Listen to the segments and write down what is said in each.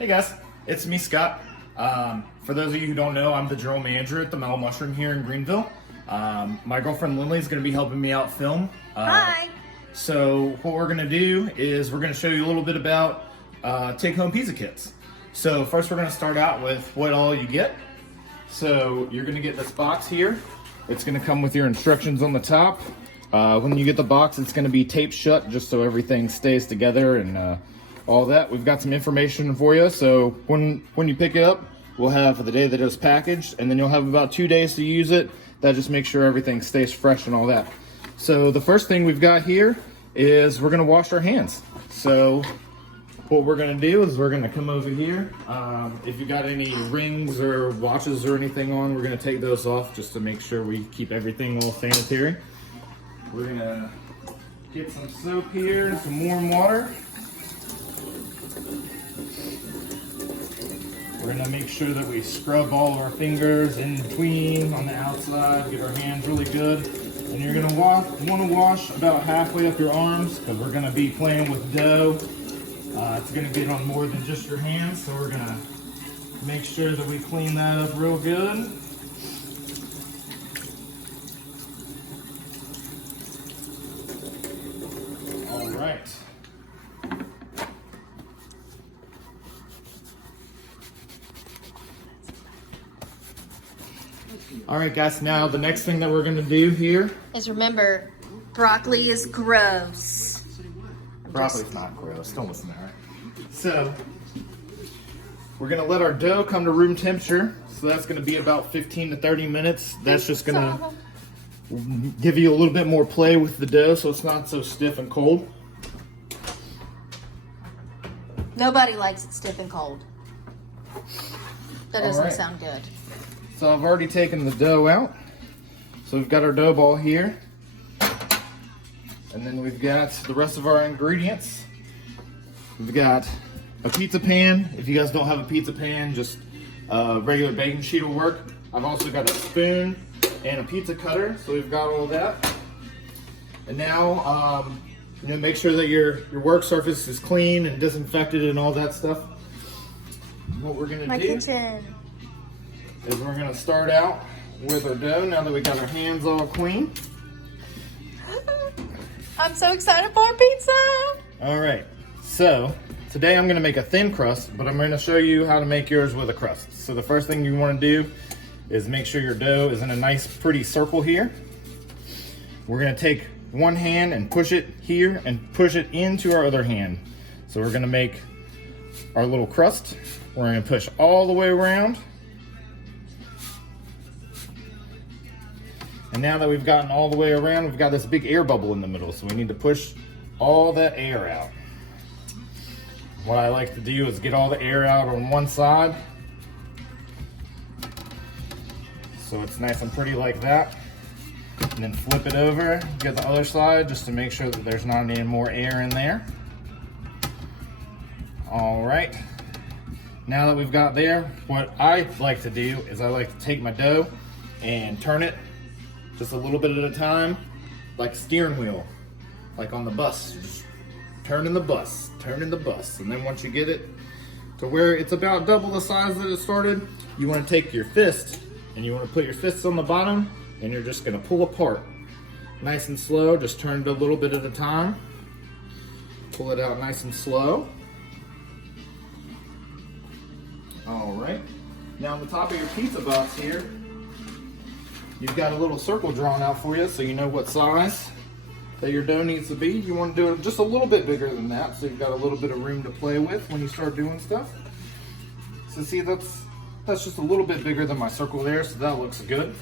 Hey guys, it's me, Scott. For those of you who don't know, I'm the general manager at the Metal Mushroom here in Greenville. My girlfriend Lindley is going to be helping me out film. Hi! So what we're going to do is we're going to show you a little bit about take-home pizza kits. So first we're going to start out with what all you get. So you're going to get this box here. It's going to come with your instructions on the top. When you get the box, it's going to be taped shut just so everything stays together and all that. We've got some information for you. So when you pick it up, we'll have the day that it was packaged, and then you'll have about 2 days to use it. That just makes sure everything stays fresh and all that. So the first thing we've got here is we're going to wash our hands. So what we're going to do is we're going to come over here. If you got any rings or watches or anything on, we're going to take those off just to make sure we keep everything all sanitary. We're going to get some soap here and some warm water. We're going to make sure that we scrub all of our fingers in between on the outside, get our hands really good. And you're going to want to wash about halfway up your arms because we're going to be playing with dough. It's going to get on more than just your hands, so we're going to make sure that we clean that up real good. All right. All right, guys, now the next thing that we're going to do here Is remember, broccoli is gross. Broccoli's not gross. Don't listen to her. So, we're going to let our dough come to room temperature. So that's going to be about 15 to 30 minutes. That's just going to give you a little bit more play with the dough so it's not so stiff and cold. Nobody likes it stiff and cold. That doesn't sound good. So I've already taken the dough out. So we've got our dough ball here. And then we've got the rest of our ingredients. We've got a pizza pan. If you guys don't have a pizza pan, just a regular baking sheet will work. I've also got a spoon and a pizza cutter. So we've got all of that. And now, make sure that your work surface is clean and disinfected and all that stuff. What we're gonna do kitchen. is we're gonna start out with our dough now that we got our hands all clean. I'm so excited for pizza. All right, so today I'm gonna make a thin crust, but I'm gonna show you how to make yours with a crust. So the first thing you wanna do is make sure your dough is in a nice pretty circle here. We're gonna take one hand and push it here and push it into our other hand. So we're gonna make our little crust. We're gonna push all the way around. And now that we've gotten all the way around, we've got this big air bubble in the middle, so we need to push all that air out. What I like to do is get all the air out on one side, so it's nice and pretty like that. And then flip it over, get the other side just to make sure that there's not any more air in there. All right, now that we've got there, what I like to do is I like to take my dough and turn it just a little bit at a time, like a steering wheel, like on the bus. Just turning the bus, turning the bus. And then once you get it to where it's about double the size that it started, you want to take your fist and you want to put your fists on the bottom and you're just going to pull apart. Nice and slow, just turn it a little bit at a time. Pull it out nice and slow. All right. Now on the top of your pizza box here, you've got a little circle drawn out for you so you know what size that your dough needs to be. You want to do it just a little bit bigger than that so you've got a little bit of room to play with when you start doing stuff. So see, that's just a little bit bigger than my circle there, so that looks good.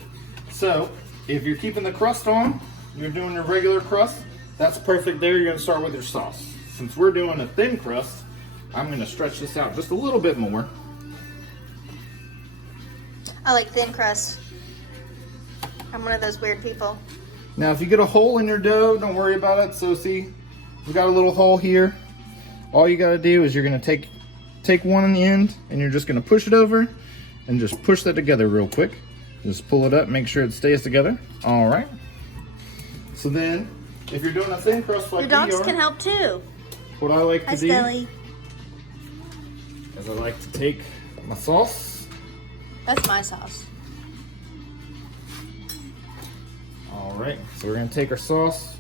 So if you're keeping the crust on, you're doing your regular crust, that's perfect there. You're going to start with your sauce. Since we're doing a thin crust, I'm going to stretch this out just a little bit more. I like thin crust. I'm one of those weird people. Now, if you get a hole in your dough, don't worry about it. So see, we got a little hole here. All you got to do is you're going to take one on the end and you're just going to push it over and just push that together real quick. Just pull it up, make sure it stays together. All right. So then, if you're doing a thin crust like Your dogs can help too. what I like to do Scully. is I like to take my sauce. That's my sauce. All right, so we're gonna take our sauce.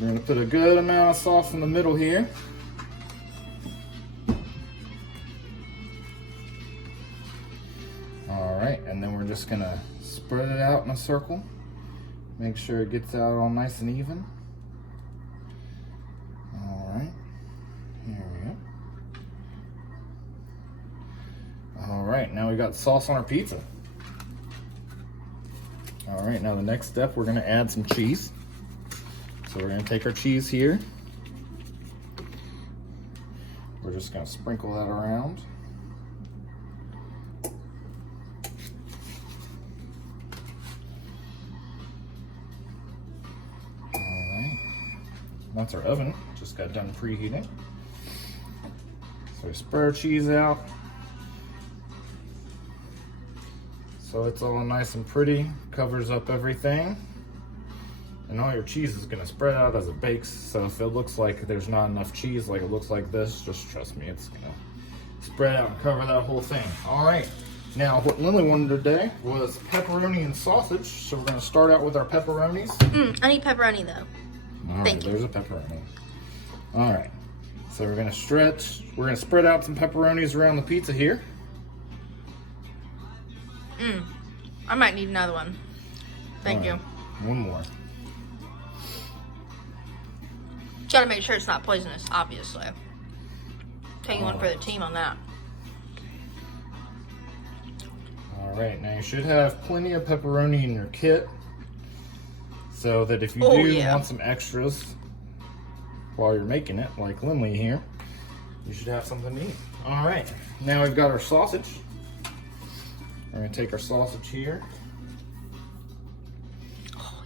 We're gonna put a good amount of sauce in the middle here. All right, and then we're just gonna spread it out in a circle. Make sure it gets out all nice and even. All right, here we go. All right, now we got sauce on our pizza. All right, now the next step, we're gonna add some cheese. So we're gonna take our cheese here. We're just gonna sprinkle that around. All right, that's our oven, just got done preheating. So we spread our cheese out. So it's all nice and pretty, covers up everything. And all your cheese is gonna spread out as it bakes. So if it looks like there's not enough cheese, like it looks like this, just trust me, it's gonna spread out and cover that whole thing. All right, now what Lindley wanted today was pepperoni and sausage. So we're gonna start out with our pepperonis. I need pepperoni though. All right, Thank you. there's a pepperoni. All right, so we're gonna spread out some pepperonis around the pizza here. I might need another one. Thank you. One more. Gotta make sure it's not poisonous, obviously. Taking one for the team on that. All right, now you should have plenty of pepperoni in your kit, so that if you want some extras while you're making it, like Lindley here, you should have something to eat. All right, now we've got our sausage. We're gonna take our sausage here,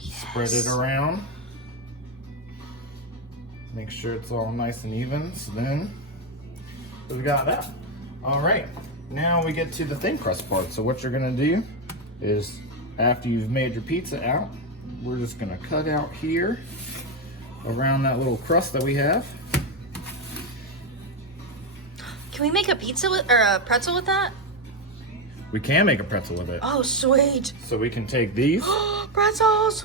spread it around, make sure it's all nice and even. So then we've got that. All right, now we get to the thin crust part. So what you're gonna do is, after you've made your pizza out, we're just gonna cut out here around that little crust that we have. Can we make a pizza with, or a pretzel with that? We can make a pretzel with it. Oh, sweet. So we can take these Pretzels.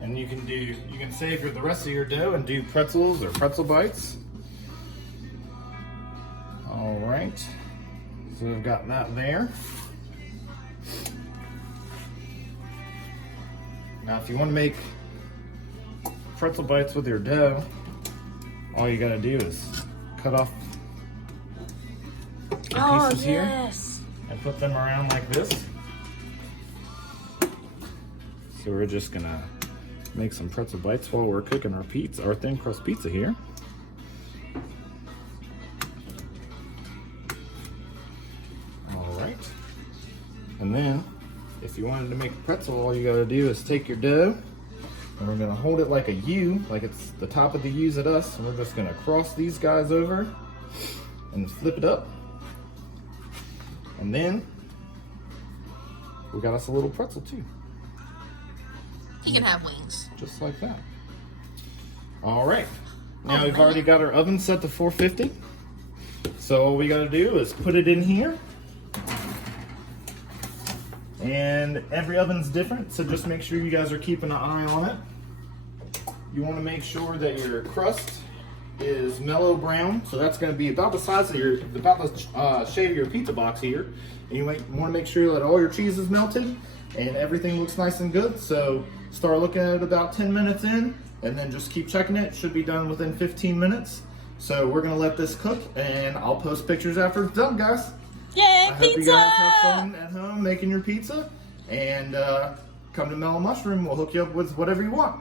and you can save the rest of your dough and do pretzels or pretzel bites. All right, so we've got that there. Now if you want to make pretzel bites with your dough, all you gotta do is cut off the pieces here and put them around like this. So we're just gonna make some pretzel bites while we're cooking our pizza, our thin crust pizza here. All right, and then if you wanted to make a pretzel, all you gotta do is take your dough and we're gonna hold it like a U, like it's the top of the U's at us, and we're just gonna cross these guys over and flip it up. And then we got us a little pretzel too. He can have wings. Just like that. All right. Now we've already got our oven set to 450. So all we gotta do is put it in here. And every oven's different, so just make sure you guys are keeping an eye on it. You wanna make sure that your crust is mellow brown, so that's going to be about the size of about the shape of your pizza box here. And you want to make sure that all your cheese is melted and everything looks nice and good. So start looking at it about 10 minutes in, and then just keep checking it. It should be done within 15 minutes. So we're going to let this cook, and I'll post pictures after it's done, guys. Yay, I hope you guys have fun at home making your pizza, and come to Mellow Mushroom. We'll hook you up with whatever you want.